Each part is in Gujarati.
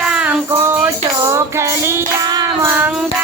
કાંકો ચોખલિયા મંગા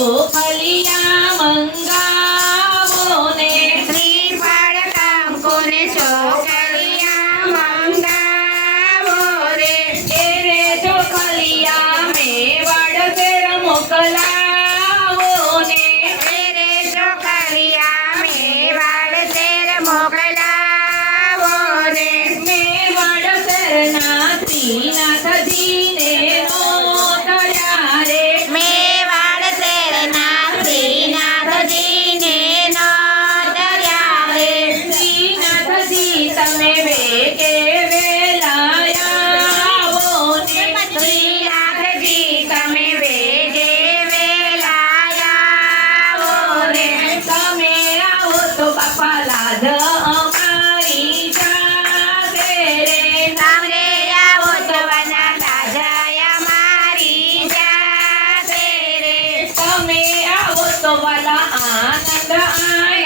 ગોખલિયા મંગાવો ને શ્રીફળ કાંકો ને ચોકલિયા મંગાવો રે એ રે ચોકલિયા મેવાડ ફેર મોકલાવો ને એ રે ચોકલિયા મેવાડ ફેર મોકલાવો วาลาอานันดาอาย